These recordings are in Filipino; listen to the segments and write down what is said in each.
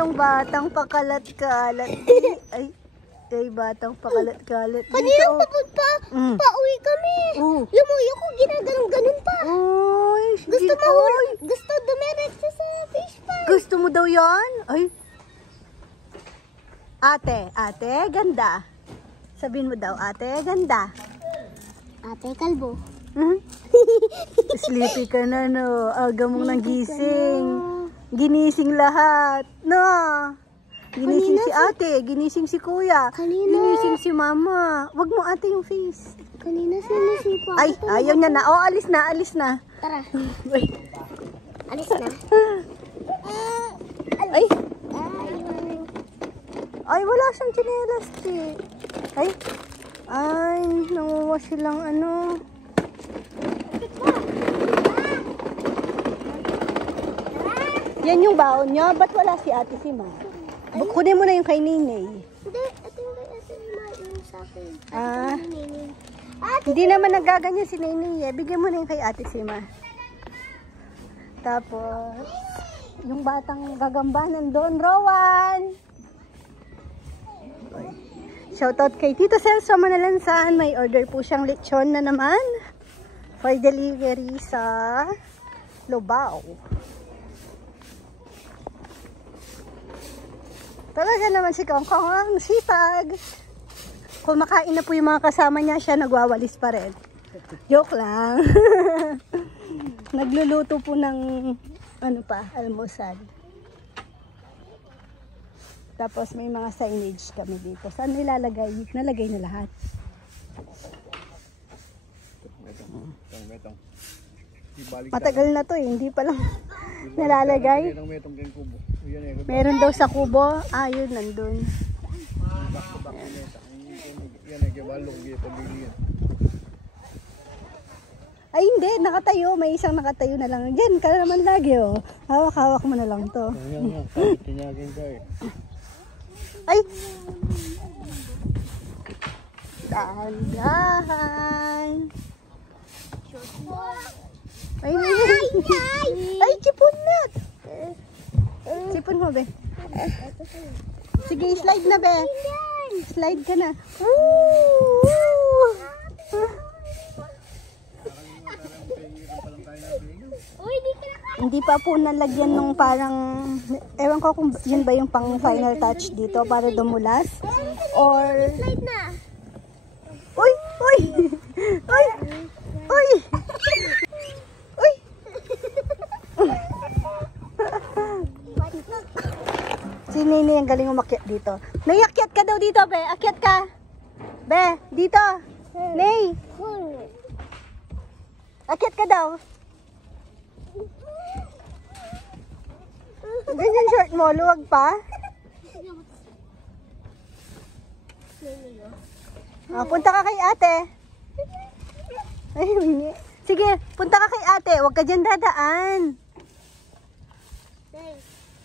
merong batang pakalat-kalat. Ay, batang pakalat-kalat. Kanina pauwi kami. Lumuyo ko, ginaganon-ganon pa. Uy, Gusto dumiretso sa fish pond. Gusto mo daw yan? Ay. Ate, ganda. Sabihin mo daw, ate, ganda. Ate, kalbo. Sleepy ka na, no? Aga mong nagising. Ginising lahat, no? Ginising si ate, ginising si kuya, ginising si mama. Wag mo ate yung face. Kanina sinisipa. Ay, ayaw niya na. Oh, alis na. Tara. Alis na. Ay, wala siyang tsinelas, Chi. Ay, nanguha silang ano. Yan yung baon niya. Ba't wala si ate si Ma? Kunin mo na yung kay Ninay. Hindi, ito yung kay ate yung sa akin. Hindi naman nagaganyan si Ninay eh. Bigyan mo na yung kay ate si Ma. Tapos, yung batang gagamba nandun, Rowan! Shoutout kay Tito Celso Manalansan. May order po siyang lechon na naman for delivery sa Lobao. Talaga naman si Kong Kong ang sipag. Kumakain na po yung mga kasama niya, siya nagwawalis pa rin. Joke lang. Nagluluto po ng almusal. Tapos may mga signage kami dito. Saan nilalagay? Nalagay na lahat. Matagal na to eh. Hindi pa lang nalalagay. Meron daw sa kubo. Yun nandun. Ay hindi, nakatayo. May isang nakatayo na lang. Diyan ka naman lagi oh. Hawak-hawak mo na lang to. Ay! Dahan-dahan. Ay, chipon na! Chipon mo, be. Sige, slide na, be. Slide ka na. Hindi pa po nalagyan nung parang, ewan ko kung yun ba yung pang final touch dito para dumulas. Or, Slide na. uy! Si Nini ang galing umakyat dito. Nayakyat ka daw dito, be. Akyat ka. Be, dito. Nay. Akyat ka daw. Ganyan short mo, luwag pa. Punta ka kay ate. Ay, hindi. Sige, punta ka kay ate. Huwag ka dyan dadaan.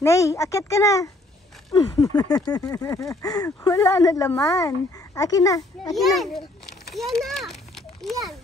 Nay, akyat ka na. Wala na laman. Akin na. Yan na. Yan.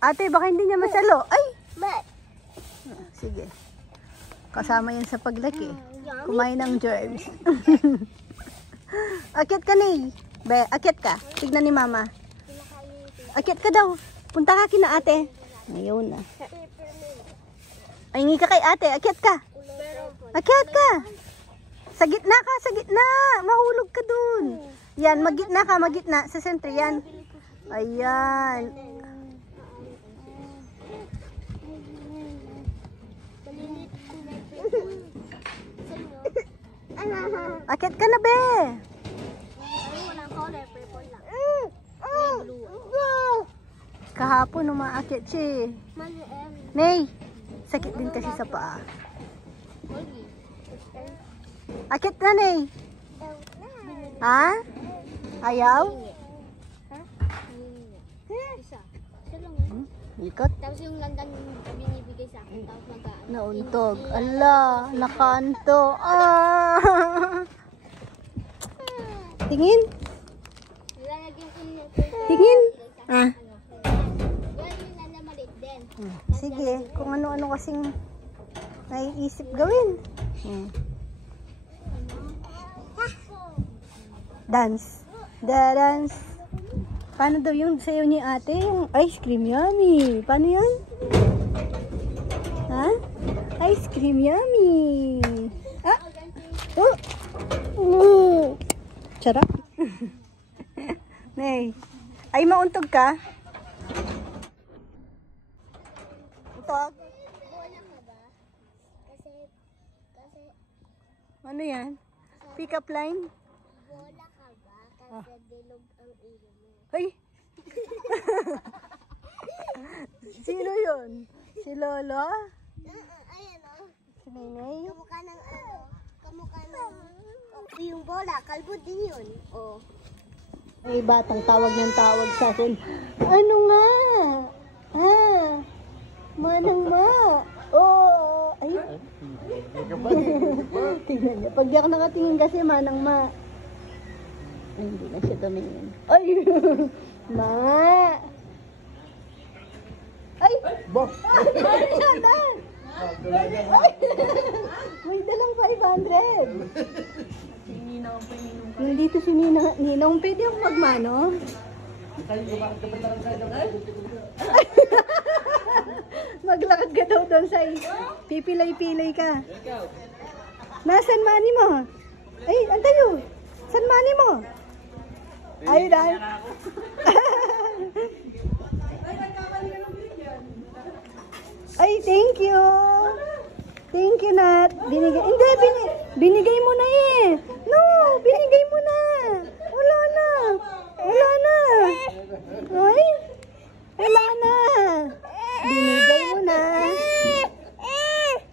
Ate, baka hindi niya masalo. Ay! But, sige. Kasama yan sa paglaki. Kumain ng germs. Akyat ka na. Be, akyat ka. Tignan ni mama. Akyat ka daw. Punta ka kina ate. Ngayon na. Ay, hingi ka kay ate. Akyat ka. Akyat ka. Sa gitna ka, sa gitna. Mahulog ka dun. Yan, magitna ka, magitna. Sa sentro yan. Ayan. Akyat ka na, be. Kahapon umaakyat siya. Nay, sakit din kasi sa paa. Akyat na, Nay. Ha? Ayaw? Ikot? Tapos yung landan binibigay sa akin, tapos Nauntog. Ala, nakanto. Tingin? Tingin? Yan yung nalamalit din. Sige, kung ano-ano kasing Naiisip gawin. Dance. Dance. Paano daw yung sayo ni ate? Yung ice cream yummy. Paano yan? Ha? Ice cream yummy. Ah? Oh. Charap. Nay. Ay, mauntog ka? Untog? Ano yan? Pick up line? Bola ka ba? Kasi bilog ang ilo mo. Ay! Sino yun? Si Lolo? Ayan o. Si Nenay? Kamukha ng ano. Kamukha ng... Yung bola, kalbo din yun. Oh. Ay, batang tawag ng tawag sa akin. Ano nga? Ha? Manang ma. Oh. Ay. Tingnan niya. Pag di ako nakatingin kasi manang ma. Ay, hindi na siya tumingin. Ay! Ma! Ay! Boss! Ay! Ay! May dalang 500! Nandito si Ninong. Pwede ako magmano? Maglakad ka daw doon sa pipilay-pilay ka. Nasaan mani mo? Ay, antayo! Saan mani mo? Ayun ay. Ay, thank you. Thank you, Nat. Binigay mo na eh. No, binigay mo na. Wala na. Wala na. Ay, wala na. Binigay mo na.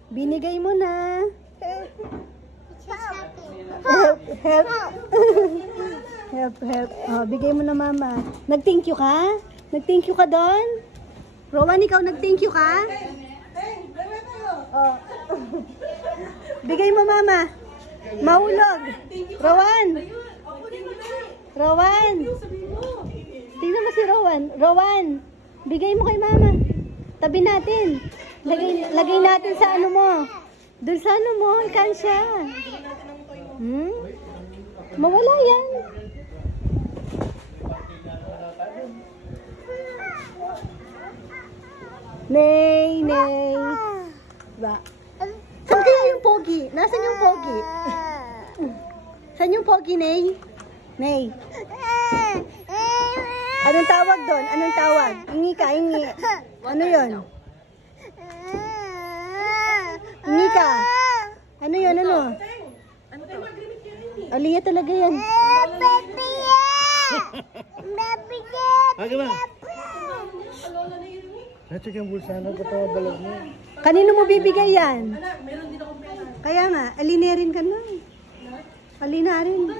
Binigay mo na. Help, help. Help, help. Oh, bigay mo na, mama. Nag-thank you ka? Nag-thank you ka doon? Rowan, ikaw nag-thank you ka? Oh. Bigay mo, mama. Mahulog. Rowan. Rowan. Tingnan mo si Rowan. Rowan. Bigay mo kay mama. Tabi natin. Lagay natin sa ano mo. Doon sa ano mo. Ikan siya. Mawala yan. Nay, nay. Ba? Saan kaya yung pogi? Nasaan yung pogi? Saan yung pogi, Nay? Nay. Anong tawag doon? Anong tawag? Ingi ka, ingi. Ano yun? Ingi ka. Ano yun, ano? Aliya talaga yan. Aga ba? Nacheck yung bulsa na katawa balag mo. Kanino mo bibigay yan? Kaya nga, alinerin ka na. Alinarin.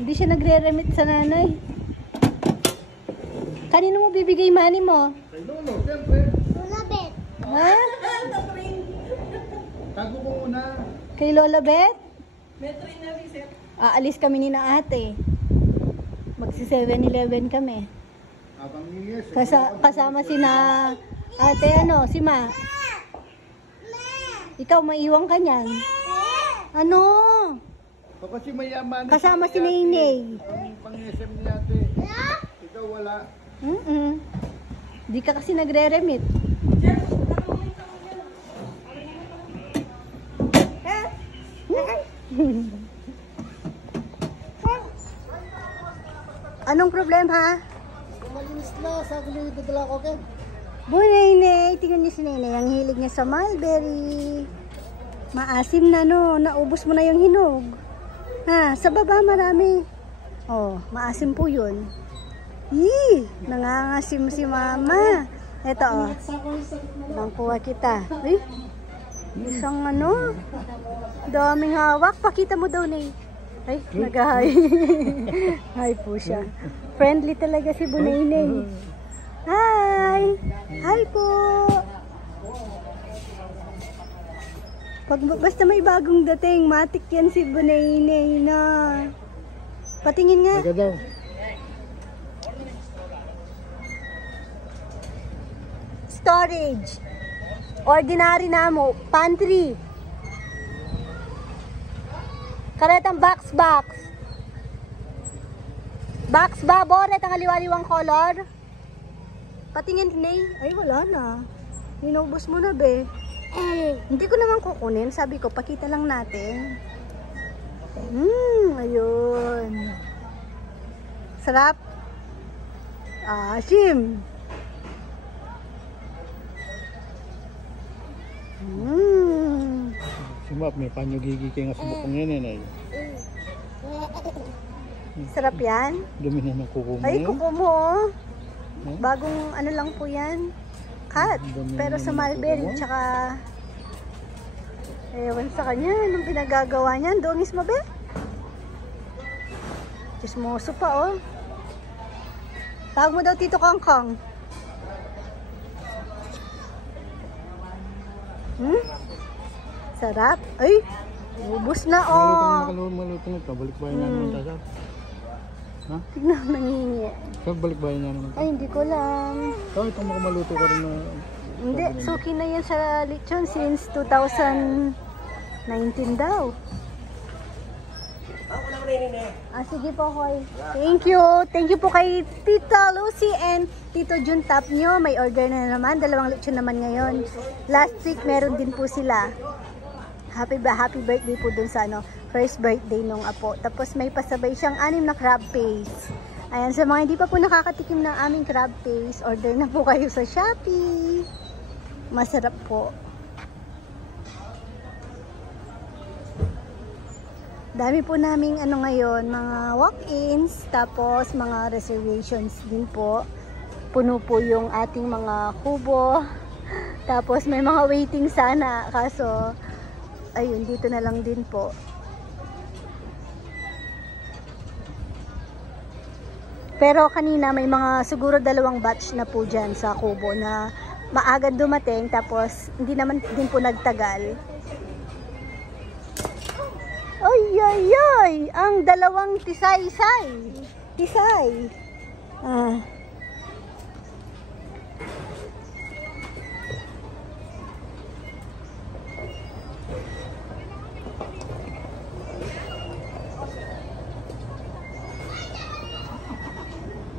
Hindi siya nagre-remit sa nanay. Kanino mo bibigay money mo? Kay Lolo, siyempre. Lola Bet. Ha? Tago ko muna. Kay Lola Bet? Aalis kami ni na ate. Magsi 7-Eleven kami. Abang ngingis. Kasama si na ate ano, si Ma. Ikaw maiwan ka niyan. Ano? Kasi mayaman. Kasama si Nenay. Ang pang-SM ni ate. Ikaw wala. Di ka kasi nagre-remit. Anong problema? Malinis na. Sa akin yung dala ko, okay? Bunay-nay, tingnan niyo si Nenay. Ang hilig niya sa mulberry. Maasim na no. Naubos mo na yung hinog. Ha, sa baba marami. Oh, maasim po yun. Yee, nangangasim si mama. Ito oh. Nangkuha kita. Ay, isang ano. Daming hawak. Pakita mo daw, Nay. Ay, nag-hi. Hi po siya. Friendly talaga si Bunay-nay. Hi! Hi po! Basta may bagong dating, matik yan si Bunay-nay na. Patingin nga. Aga daw. Storage. Ordinary na mo. Pantry. Karetang box. Box ba? Boret ang kaliwaliwang color. Patingin, Nay. Ay, wala na. Inubos mo na, be. Hindi ko naman kukunin. Sabi ko, pakita lang natin. Ayun. Sarap. Asim. Si Map, may panyo gigigay nga sa bukong yan eh. Sarap yan. Dumi na ng kuko mo. Ay, kuko mo. Bagong ano lang po yan. Cut. Pero sa mulberry, tsaka ewan sa kanya. Anong pinagagawa niyan? Dungis mo, be? Chismoso pa, oh. Tawag mo daw Tito Kangkang. Sarap. Ay, ubos na, oh. Maluto na ito. Balik bayan na naman tasap. Ha? Tignan, nangingi. Sab, balik bayan na naman. Ay, hindi ko lang. Oh, itong makamaluto ka rin na... Hindi, suki na yan sa lechon since 2019 daw. Sige po, Hoy. Thank you. Thank you po kay Tita Lucy and Tito Jun Tap nyo. May order na naman. 2 lechon naman ngayon. Last week, meron din po sila. Happy birthday po dun sa first birthday nung apo. Tapos may pasabay siyang 6 na crab paste. Ayan, sa mga hindi pa po nakakatikim ng aming crab paste, order na po kayo sa Shopee. Masarap po. Dami po naming ngayon, mga walk-ins, tapos mga reservations din po. Puno po yung ating mga kubo. Tapos may mga waiting sana, kaso ayun, dito na lang din po. Pero kanina may mga siguro 2 batch na po dyan sa kubo na maaga dumating, tapos hindi naman din po nagtagal. Ay, ang 2 tisay-say. Tisay.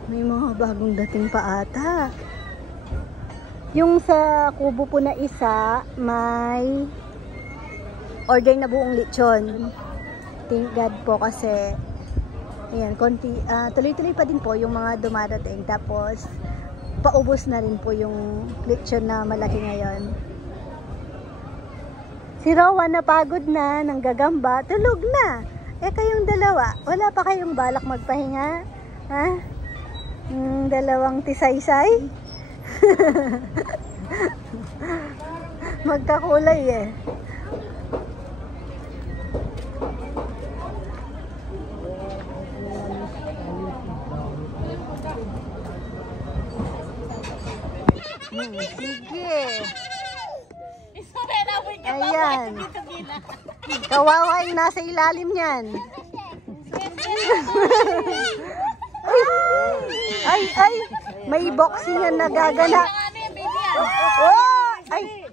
May mga bagong dating pa ata. Yung sa kubo po na isa, may order na buong lechon. Thank God po kasi ayan, tuloy-tuloy pa din po yung mga dumarating. Tapos paubos na rin po yung lechon na malaki ngayon. Si Rowan napagod na, nanggagamba, tulog na. Kayong dalawa, wala pa kayong balak magpahinga? Ha? 2 tisaysay? Magkakulay eh. Sige. Ayan. Kawawa yung nasa ilalim niyan. Ay, may boxing na nagaganap. Oh, ay.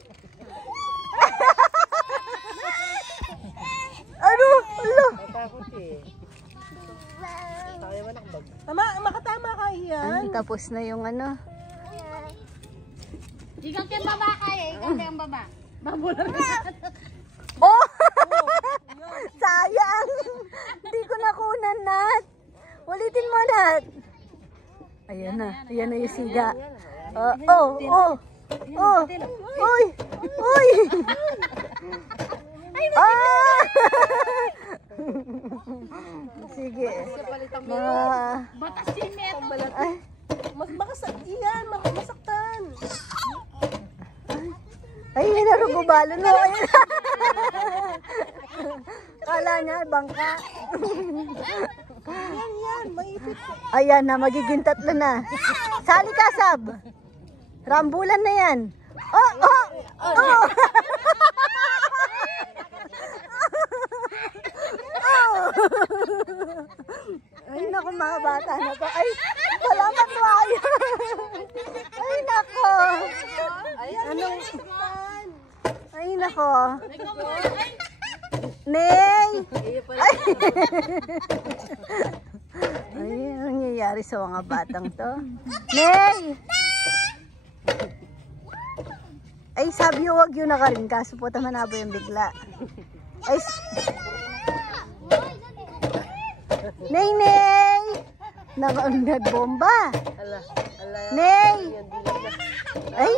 Ano? Makatama ka yan. Tapos na yung Ikaw kayong baba kaya, ikaw kayong baba. Oh! Sayang! Hindi ko nakunan, Nat. Ulitin mo, Nat. Ayan na yung siga. Uy! Sige. Batas din meto. Masaktan. Ay, narugubalo no. Kala niya, bangka. Yan, maipit. Ayan na, magiging 3 na. Sali ka, Sab. Rambulan na yan. Oh! Ay, naku, mga bata na to. Ay, salamat mo. Ay, naku. Anong nako. Ney! Ay! Ay, ano nangyayari sa mga batang to? Ney! Ay, sabi ko wag yun na ka rin, kaso po tamanabo yung bigla. Ay, Ney, Ney! Nagbomba. Ney! Ay,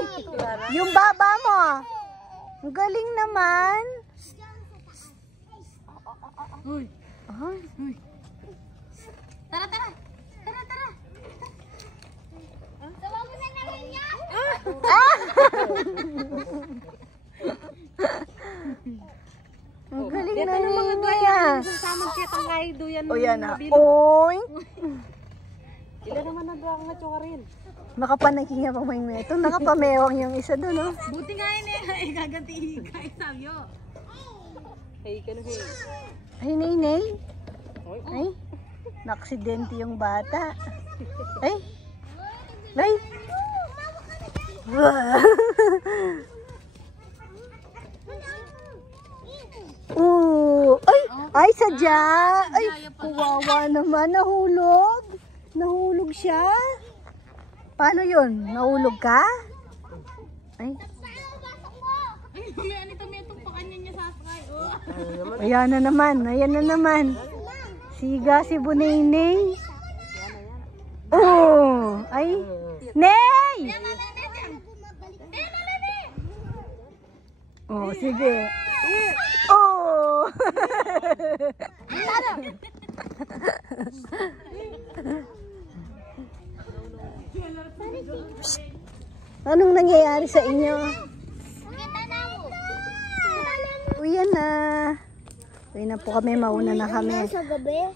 yung baba mo. Ang galing naman. Uy. Ay. Tara, tara. Tara, tara. Tawagin na namin niya. Ang galing na niya. Samang kitang kay duyan. O yan na. Oy. Ila naman na doon nga tsuka rin. Nakapanaki nga pang may meto. Nakapamewang yung isa doon, no? Buti nga yun eh. Ay, gaganti higay. Sabi yun. Hey, ka hey. Ay, Ney, Ney. Ay, naksidente yung bata. Ay. Ay. Ay, ay, sadya. Ay, kawawa naman. Nahulog. Nahulog siya. Paano yun? Nahulog ka? Ay. Ayan na naman. Ayan na naman. Siga si Bunaynay. Oh, ay. Ney! Oh, sige. Oh! Anong nangyayari sa inyo? Uyan na. Uwi na po kami, mauna na kami. Sa gabi?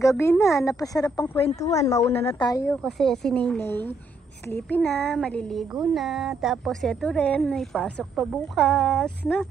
Gabi na, napasarap ang kwentuhan. Mauna na tayo kasi si Naynay sleepy na, maliligo na. Tapos ito rin, may pasok pa bukas na.